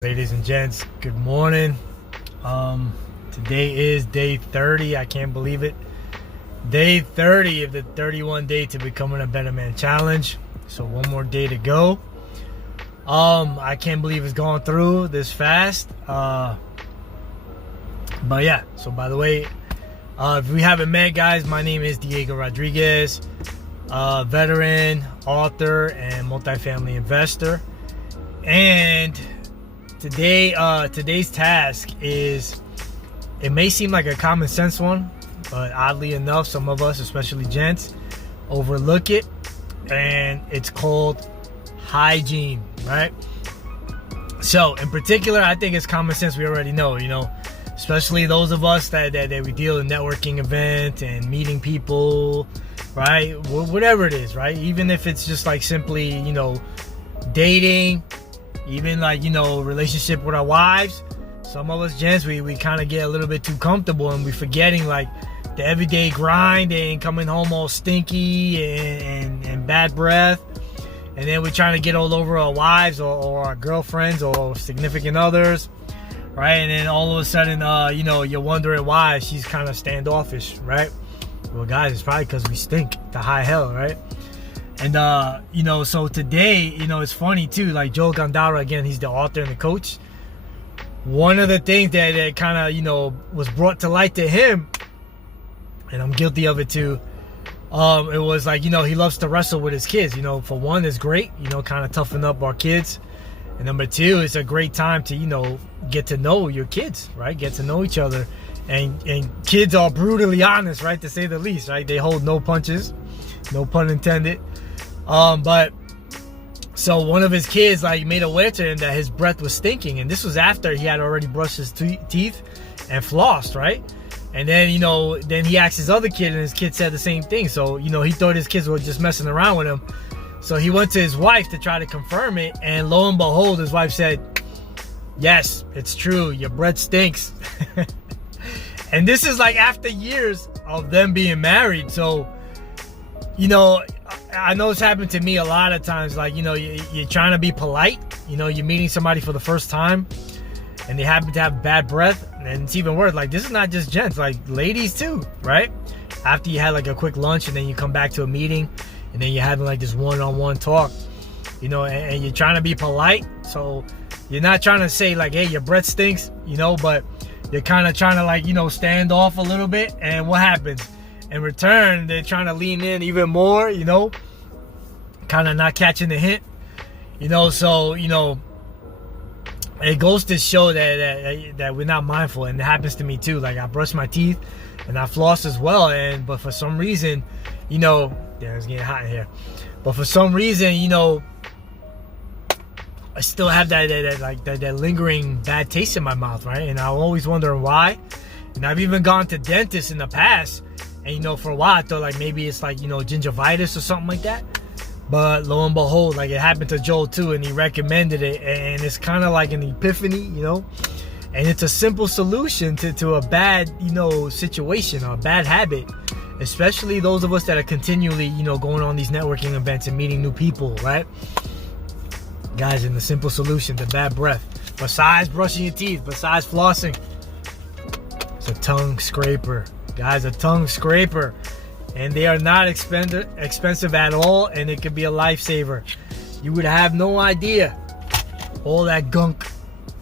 Ladies and gents, good morning. Today is day 30. I can't believe it. Day 30 of the 31 day to becoming a better man challenge. So one more day to go. I can't believe it's gone through this fast. But yeah, so by the way, if we haven't met, guys, my name is Diego Rodriguez, veteran, author, and multifamily investor. And today's task is, it may seem like a common sense one, but oddly enough, some of us, especially gents, overlook it, and it's called hygiene, right? So in particular, I think it's common sense. We already know, especially those of us that we deal in networking event and meeting people, right? Whatever it is, right? Even if it's just like simply, dating, even like, relationship with our wives. Some of us gents, we kind of get a little bit too comfortable, and we forgetting like the everyday grind and coming home all stinky and bad breath. And then we're trying to get all over our wives or our girlfriends or significant others, right? And then all of a sudden, you're wondering why she's kind of standoffish, right? Well, guys, it's probably because we stink to high hell, right? And, so today, it's funny too, like Joel Gandara, again, he's the author and the coach. One of the things that kind of, was brought to light to him, and I'm guilty of it too, it was like, he loves to wrestle with his kids. For one, it's great, kind of toughen up our kids. And number two, it's a great time to, get to know your kids, right? Get to know each other. And kids are brutally honest, right? To say the least, right? They hold no punches, no pun intended. But so one of his kids like made aware to him that his breath was stinking, and this was after he had already brushed his teeth and flossed, right? And then then he asked his other kid, and his kid said the same thing. So he thought his kids were just messing around with him. So he went to his wife to try to confirm it, and lo and behold, his wife said, "Yes, it's true, your breath stinks." And this is like after years of them being married. So I know it's happened to me a lot of times. Like, you're trying to be polite. You're meeting somebody for the first time, and they happen to have bad breath. And it's even worse. Like, this is not just gents, like ladies too, right? After you had like a quick lunch, and then you come back to a meeting, and then you're having like this one-on-one talk, and you're trying to be polite. So you're not trying to say like, hey, your breath stinks, but you're kind of trying to like, stand off a little bit. And what happens? In return, they're trying to lean in even more, kind of not catching the hint, so, it goes to show that we're not mindful. And it happens to me too. Like, I brush my teeth and I floss as well. But for some reason, damn, it's getting hot in here. But for some reason, I still have that lingering bad taste in my mouth, right? And I'm always wondering why. And I've even gone to dentists in the past. And for a while I thought like maybe it's like gingivitis or something like that, but lo and behold, like it happened to Joel too, and he recommended it. And it's kind of like an epiphany, and it's a simple solution to a bad situation or a bad habit, especially those of us that are continually going on these networking events and meeting new people, right, guys? And the simple solution to bad breath, besides brushing your teeth, besides flossing, it's a tongue scraper. Guys, a tongue scraper, and they are not expensive at all, and it could be a lifesaver. You would have no idea all that gunk,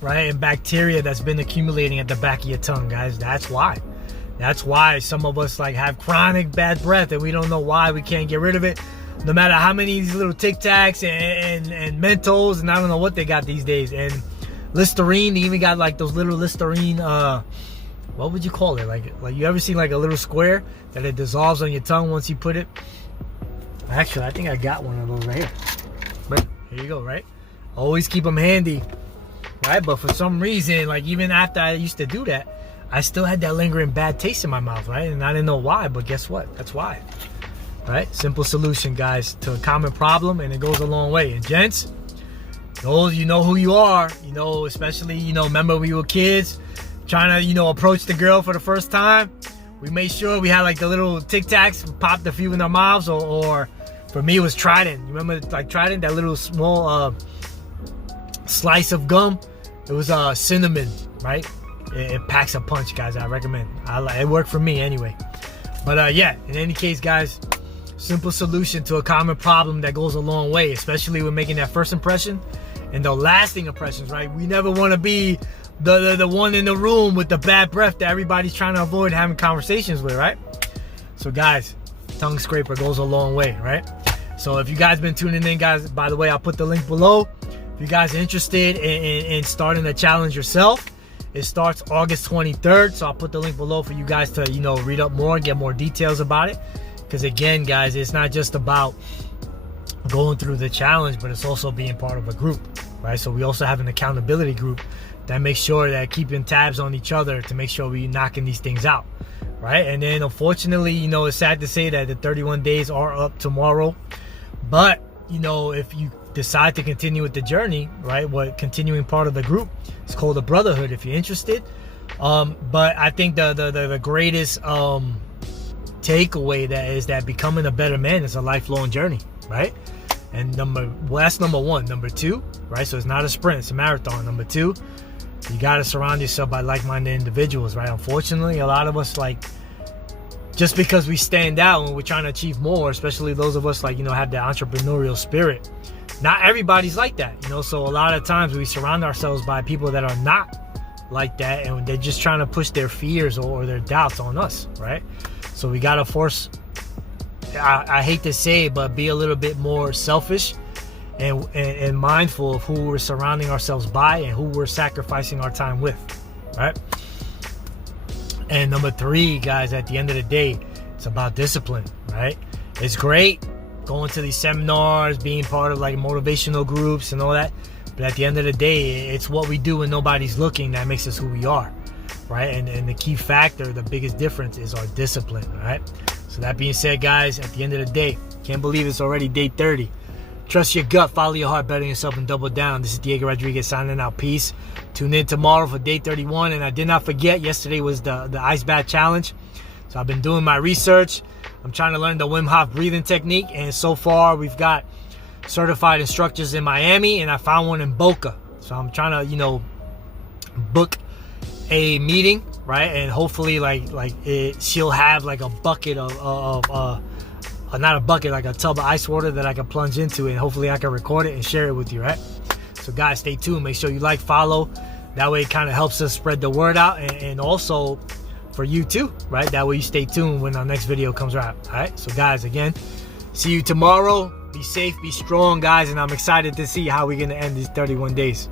right, and bacteria that's been accumulating at the back of your tongue, guys. That's why some of us like have chronic bad breath, and we don't know why. We can't get rid of it, no matter how many of these little Tic Tacs and Mentos, and I don't know what they got these days, and Listerine. They even got like those little Listerine, what would you call it? Like you ever seen like a little square that it dissolves on your tongue once you put it? Actually, I think I got one of those right here. But here you go, right? Always keep them handy, right? But for some reason, like even after I used to do that, I still had that lingering bad taste in my mouth, right? And I didn't know why, but guess what? That's why, right? Simple solution, guys, to a common problem, and it goes a long way. And gents, those, you know who you are, especially, remember we were kids, trying to, approach the girl for the first time. We made sure we had like the little Tic Tacs, popped a few in our mouths, or for me it was Trident. You remember like Trident, that little small slice of gum It was cinnamon, right? It packs a punch, guys. I recommend. It worked for me anyway. But yeah, in any case, guys, simple solution to a common problem that goes a long way, especially with making that first impression and the lasting impressions, right? We never want to be the one in the room with the bad breath that everybody's trying to avoid having conversations with, right? So guys, tongue scraper goes a long way, right? So if you guys been tuning in, guys, by the way, I'll put the link below. If you guys are interested in starting the challenge yourself, it starts August 23rd. So I'll put the link below for you guys to, you know, read up more, get more details about it. Because again, guys, it's not just about going through the challenge, but it's also being part of a group, right? So we also have an accountability group that makes sure that keeping tabs on each other to make sure we're knocking these things out, right? And then unfortunately, you know, it's sad to say that the 31 days are up tomorrow. But, you know, if you decide to continue with the journey, right, what continuing part of the group, it's called a brotherhood if you're interested. But I think the greatest takeaway that becoming a better man is a lifelong journey, right? And that's number one. Number two, right, so it's not a sprint, it's a marathon. Number two, you got to surround yourself by like-minded individuals, right? Unfortunately, a lot of us, like, just because we stand out when we're trying to achieve more, especially those of us, like, you know, have that entrepreneurial spirit, not everybody's like that, you know. So a lot of times we surround ourselves by people that are not like that, and they're just trying to push their fears or their doubts on us, right? So we got to force, I hate to say it, but be a little bit more selfish and mindful of who we're surrounding ourselves by and who we're sacrificing our time with, right? And number three, guys, at the end of the day, it's about discipline, right? It's great going to these seminars, being part of like motivational groups and all that, but at the end of the day, it's what we do when nobody's looking that makes us who we are, right? And the key factor, the biggest difference is our discipline, right? So that being said, guys, at the end of the day, can't believe it's already day 30. Trust your gut, follow your heart, bet on yourself, and double down. This is Diego Rodriguez signing out. Peace. Tune in tomorrow for day 31. And I did not forget, yesterday was the ice bath challenge. So I've been doing my research. I'm trying to learn the Wim Hof breathing technique. And so far, we've got certified instructors in Miami, and I found one in Boca. So I'm trying to, you know, book a meeting, right? And hopefully, she'll have like a bucket not a bucket, like a tub of ice water that I can plunge into, and hopefully I can record it and share it with you, right? So guys, stay tuned. Make sure you like, follow. That way it kind of helps us spread the word out, and also for you too, right? That way you stay tuned when our next video comes out, all right? So guys, again, see you tomorrow. Be safe, be strong, guys, and I'm excited to see how we're going to end these 31 days.